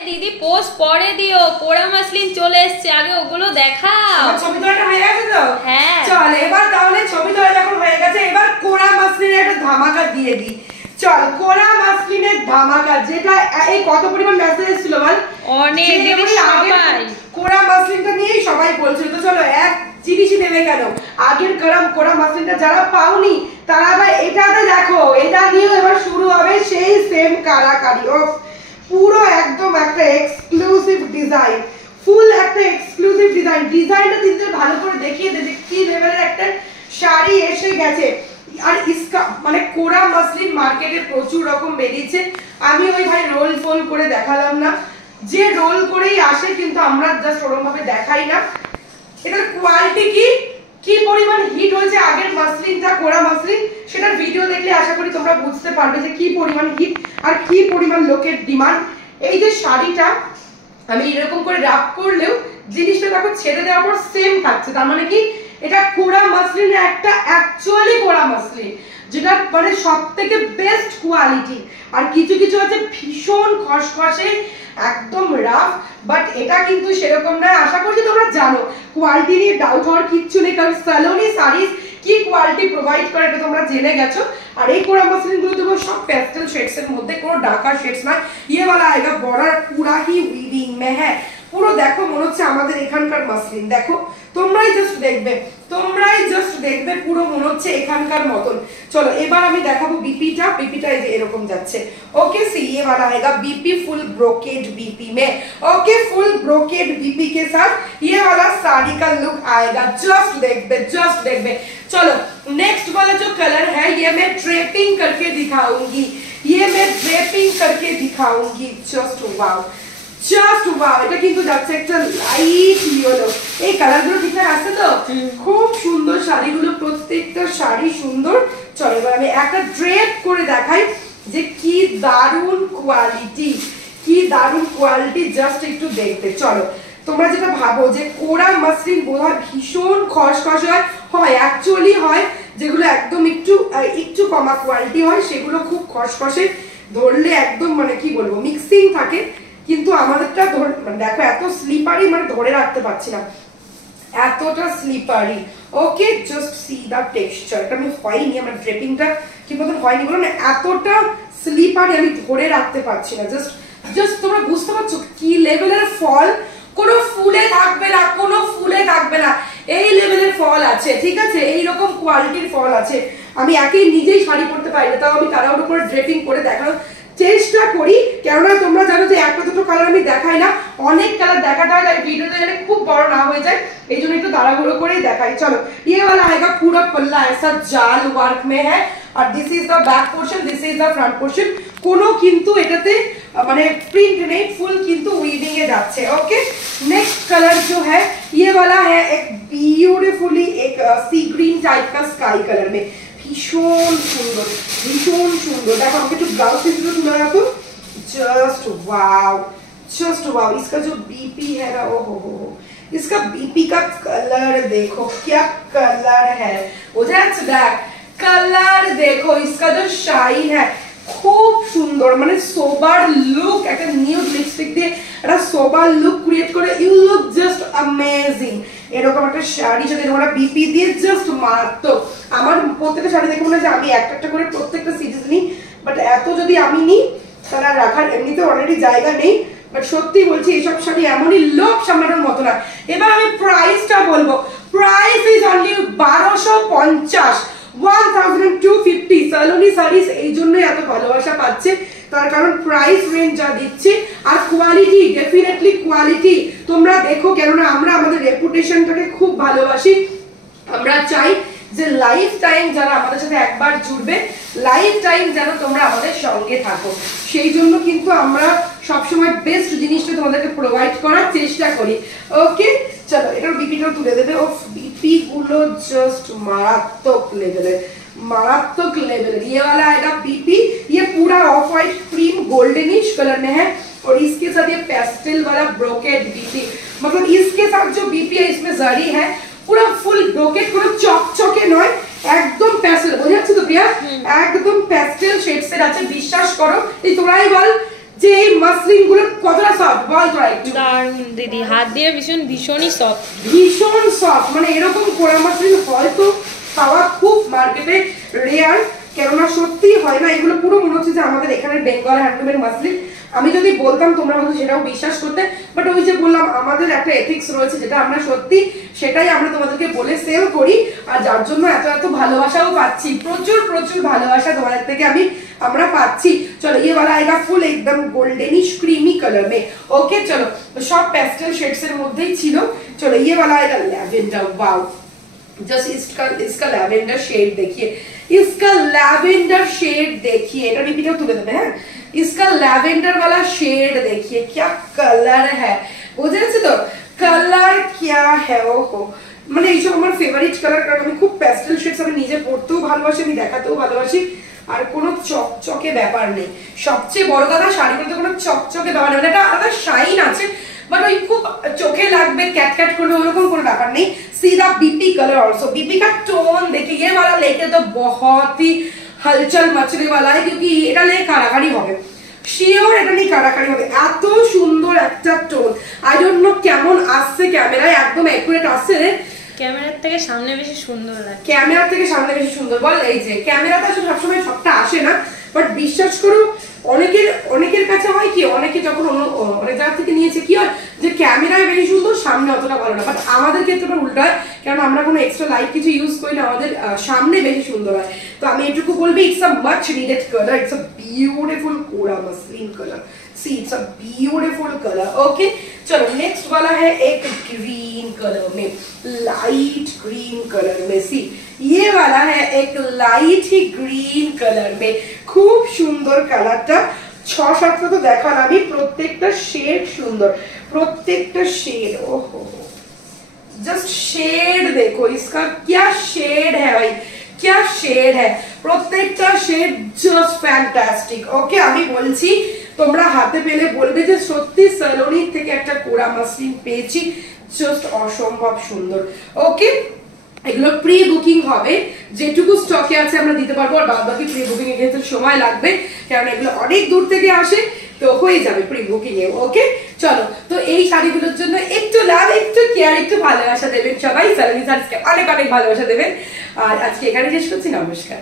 দিদি পোস্ট পরে দিও, পোড়া মাসলিন চলে এসেছে, আগে ওগুলো দেখাও। ছবি তোলাটা হয়ে গেছে তো? হ্যাঁ চল এবার তাহলে ছবি তোলা যখন হয়ে গেছে এবার কোড়া মাসলিনের একটা ধামাকা দিয়ে দিই। চল কোড়া মাসলিনের ধামাকা, যেটা এই কত পরিমাণ মেসেজ এসেছিল বল? অনেক দিদি, সবাই কোড়া মাসলিনটা নিয়েই সবাই বলছিল। তো চলো এক জিনিসই নেবে কেন, আগের কোড়া মাসলিনটা যারা পাওনি তারা আবার এটাতে দেখো, এটা নিয়েও এবার শুরু হবে সেই সেম কারাকারি। অফ পুরো একদম একটা এক্সক্লুসিভ ডিজাইন, ফুল একটা এক্সক্লুসিভ ডিজাইন। ডিজাইনটা দিতে ভালো করে দেখিয়ে দে যে কি লেভেলের একটা শাড়ি এসে গেছে। আর ইসকা মানে কোড়া মাসলিন মার্কেটে প্রচুর রকম বেরিয়েছে, আমি ওই ভাই রোল ফোল করে দেখালাম না, যে রোল করেই আসে কিন্তু আমরা জাস্ট ওরকম ভাবে দেখাই না। এটার কোয়ালিটি কি পরিমাণ হিট হয়েছে আগের মাসলিনটা, কোড়া মাসলিন, সেটার ভিডিও দেখলে আশা করি তোমরা বুঝতে পারবে যে কি পরিমাণ হিট আর কি পরিমাণ লোকের ডিমান্ড। এই যে শাড়িটা আমি এরকম করে রাপ করলেও জিনিসটা দেখো ছেড়ে দেওয়ার পর সেম থাকছে, তার মানে কি এটা কোড়া মাসলিনের একটা অ্যাকচুয়ালি কোড়া মাসলিন, যেটা মানে সব থেকে বেস্ট কোয়ালিটি। আর কিছু কিছু আছে ভীষণ খসখসে একদম রাফ, বাট এটা কিন্তু সেরকম নয়। আশা করছি তোমরা জানো, কোয়ালিটি নিয়ে ডাউট হওয়ার কিচ্ছু নেই, কারণ সালোনি শাড়িজ কি কোয়ালিটি প্রোভাইড করে এটা তোমরা জেনে গেছো। আর এই কোড়া মাসলিন গুলো দেখো সব প্যাস্টেল শেডস এর মধ্যে, কোনো ডার্কার শেডস নয়। ইয়ে वाला आएगा बॉर्डर पूरा ही वीविंग में है, পুরো দেখো মনে হচ্ছে আমাদের এখানকার মাসলিন। দেখো তোমরাই জাস্ট দেখবে পুরো মনে হচ্ছে এখানকার মতন। চলো এবার আমি দেখাবো বিপিটা। বিপিটা এই যে এরকম যাচ্ছে। ওকে সি ये वाला आएगा बीपी फुल ब्रोकेड बीपी में। ओके फुल ब्रोकेड बीपी के साथ ये वाला साड़ी का लुक आएगा, जस्ट देखबे। चलो नेक्स्ट वाला जो कलर है ये मैं ड्रेपिंग करके दिखाऊंगी, जस्ट वाव। এটা কিন্তু যাচ্ছে একটা লাইট ইয়েলো, এই কালারগুলো ঠিকঠাক আছে তো? খুব সুন্দর শাড়িগুলো, প্রত্যেকটা শাড়ি সুন্দর। চলো এবার আমি একটা ড্রেপ করে দেখাই যে কি দারুণ কোয়ালিটি, জাস্ট একটু দেখতে। চলো তোমরা যেটা ভাবো যে কোড়া মাসলিন বোধহয় ভীষণ খসখসে হয়, অ্যাকচুয়ালি হয় যেগুলো একদম একটু কমা কোয়ালিটি হয় সেগুলো খুব খসখসে, ধরলে একদম মানে কি বলবো মিক্সিং থাকে, কিন্তু আমাদেরটা দেখো এত স্লিপারি, মানে ধরে রাখতে পারছি না, এতটা স্লিপারি। ওকে জাস্ট সি দা টেক্সচার, এটা আমি হয়নি, আমার ড্রেপিংটা ঠিক মতন হয়নি বলো না, এতটা স্লিপারি আমি ধরে রাখতে পারছি না। জাস্ট তোমরা বুঝতে পারছো কি লেভেলের ফল, কোনো ফুলে থাকবে না, এই লেভেলের ফল আছে, ঠিক আছে, এইরকম কোয়ালিটির ফল আছে। আমি একেই নিজেই শাড়ি পরতে পারি না, তাও আমি তার উপরে ড্রেপিং করে দেখানোর চেষ্টা করি, কেননা তোমরা জানো যে একটা দুটো কালার আমি দেখাই না, অনেক কালার দেখাতে হয়, তাই ভিডিওতে যেন খুব বড় না হয়ে যায়, এই জন্য একটু তাড়াহুড়ো করেই দেখাই। চলো ये वाला आएगा पूरा पल्ला ऐसा जाल वर्क में है, और this is the back portion, this is the front portion, কোনো কিন্তু এটাতে মানে প্রিন্ট নেই, ফুল কিন্তু উইভিং এ যাচ্ছে। ওকে नेक्स्ट कलर जो है ये वाला है एक ब्यूटीफुली एक सी ग्रीन टाइप का स्काई कलर में, ভীষণ সুন্দর। দেখো আমাকে একটু ব্লাউজ পিসগুলো তুলে রাখো। जस्ट वाव। इसका जो बीपी है ना, ओ हो, इसका बीपी का कलर देखो, क्या कलर है, कलर देखो, इसका जो शाइन है খুব সুন্দর, মানে সোবার লুক, একটা নিউ লিপস্টিক দিয়ে একটা সোবার লুক ক্রিয়েট করে, ইউ লুক জাস্ট অ্যামেজিং। এরকম একটা শাড়ি যদি তোমরা বিপি দিয়ে জাস্ট মারাত্মক। আমার প্রত্যেকটা শাড়ি দেখে মনে হয় যে আমি একটা করে প্রত্যেকটা সিরিজ নিই, বাট এত যদি আমি নিই তাহলে রাখার এমনিতে অলরেডি জায়গা নেই, বাট সত্যি বলছি এইসব শাড়ি এমনই লোক সামলানোর মতো না। এবার আমি প্রাইসটা বলবো, price is only 1250, 1250 Saloni saris এই জন্যই এত ভালোবাসা পাচ্ছে, তার কারণ প্রাইস রেঞ্জ যা দিচ্ছে, আর কোয়ালিটি, ডেফিনেটলি কোয়ালিটি তোমরা দেখো, কেননা আমরা আমাদের রেপুটেশনটাকে খুব ভালোবাসি। আমরা চাই যে লাইফ টাইম যারা আমাদের সাথে একবার জুড়বে, লাইফ টাইম যেন তোমরা আমাদের সঙ্গে থাকো, সেই জন্য কিন্তু আমরা সবসময় বেস্ট জিনিসটা তোমাদেরকে প্রোভাইড করার চেষ্টা করি। ওকে চলো এটার বিপিটাও তুলে দেবে। ও বিপি গুলো জাস্ট মারাত্মক লেভেলের। ये वाला आएगा बीपी, ये पूरा of white cream goldenish colour में है, और इसके साथ ये पेस्टल वाला ब्रोकेड बीपी, मतलब इसके साथ जो बीपी है इसमें जरी है, पूरा फुल ब्रोकेड, কোনো চকচকে নয়, একদম প্যাস্টেল, বোঝা যাচ্ছে তো প্রিয়া, একদম প্যাস্টেল শেডস এর আছে। বিশ্বাস করো, এই তোমরাই বল যে এই মাসলিন গুলো কতটা সফট, বল তোরা একটু। দারুণ দিদি, হাত দিয়ে ভীষণই সফট, ভীষণ সফট, মানে এরকম কোরা মাসলিন হয়তো পাওয়া খুব মার্কেটে রেয়ার, কেননা সত্যি হয় না এগুলো। পুরো মনে হচ্ছে যে আমাদের এখানে বেঙ্গল হ্যান্ডলুমের মাসলিন। আমি যদি বলতাম তোমরা হয়তো সেটাও বিশ্বাস করতে, বাট ওই যে বললাম আমাদের একটা এথিক্স রয়েছে যেটা আমরা সত্যি সেটাই আমরা তোমাদেরকে বলে সেল করি, আর যার জন্য এত এত ভালোবাসাও পাচ্ছি, প্রচুর প্রচুর ভালোবাসা তোমাদের থেকে আমরা পাচ্ছি। চলো ये वाला आएगा फुल एकदम गोल्डनिश क्रीमी कलर में। ओके चलो, तो সব প্যাস্টেল শেডস এর মধ্যেই ছিল। चलो ये वाला आएगा लैवेंडर, वाओ जस्ट इसका लैवेंडर शेड देखिए, इसका लैवेंडर शेड देखिए, এটা রিপিটও তুলে দেবে। হ্যাঁ, इसका लैवेंडर वाला शेड देखिए, क्या कलर है, বুঝে গেছো তো কালার क्या है। ওহো, মানে এইসব আমার ফেভারিট কালার, কারণ আমি খুব প্যাস্টেল শেডস আমি নিজে পড়তেও ভালোবাসি, আমি দেখাতেও ভালোবাসি, আর কোনো চকচকে ব্যাপার নেই। সবচেয়ে বড় কথা শাড়িগুলোতে কোনো চকচকে ব্যাপার নেই, এটা আলাদা শাইন আছে, বাট ওই খুব চোখে লাগবে ক্যাট ক্যাট করবে ওরকম কোনো ব্যাপার নেই। सीधा बीपी कलर ऑल्सो, बीपी का टोन देखिए, ये वाला लेके तो बहुत ही हलचल मचने वाला है, क्योंकि এটা নিয়ে কারাকারি হবে, শিওর এটা নিয়ে কারাকারি হবে। এত সুন্দর একটা টোন, আই ডোন্ট নো কেমন আসছে ক্যামেরায়, একদম অ্যাকুরেট আসছে রে। ক্যামেরার থেকে সামনে বেশি সুন্দর লাগে, ক্যামেরা থেকে সামনে বেশি সুন্দর বল। এই যে ক্যামেরাতে আসলে সবসময় সবটা আসে না, বাট বিশ্বাস করো অনেকের কাছে হয় কি, অনেকে যখন অনেক জায়গা থেকে নিয়েছে কি হয় যে ক্যামেরায় বেশি সুন্দর, সামনে অতটা ভালো না, বাট আমাদের ক্ষেত্রে উল্টো হয়, কারণ আমরা কোনো এক্সট্রা লাইট কিছু ইউজ করি না, আমাদের সামনে বেশি সুন্দর হয়। তো আমি এটুকু বলবি, it's a much needed colour, it's a beautiful कोरा muslin colour, see it's a beautiful colour. Okay चलो, नेक्स्ट वाला है एक ग्रीन कलर में, लाइट ग्रीन कलर में, सी ये वाला है एक लाइट ही ग्रीन कलर में, खूब सुंदर কালারটা। 6-7টা তো দেখালাম আমি, প্রত্যেকটা শেড সুন্দর, প্রত্যেকটা শেড। ओहो, जस्ट शेड देखो इसका, क्या शेड है भाई, क्या शेड है, প্রত্যেকটা শেড জাস্ট ফ্যান্টাস্টিক। ওকে, আমি বলছি তোমরা হাতে পেলে বলবে যে সত্যি সালোনি থেকে একটা কোরা মাসলিন পেয়েছি, জাস্ট অসম্ভব সুন্দর। ওকে, এগুলো প্রি বুকিং হবে, যেটুকু স্টকে আছে আমরা দিতে পারবো, আর বাদ বাকি প্রি বুকিং এর ক্ষেত্রে সময় লাগবে, কারণ এগুলো অনেক দূর থেকে আসে, তো হয়ে যাবে প্রি বুকিং এ। ওকে চলো, তো এই শাড়িগুলোর জন্য একটু লাভ, একটু কেয়ার, একটু ভালোবাসা দেবেন সবাই, সালোনি শাড়িকে অনেক অনেক ভালোবাসা দেবেন। আর আজকে এখানে শেষ করছি, নমস্কার।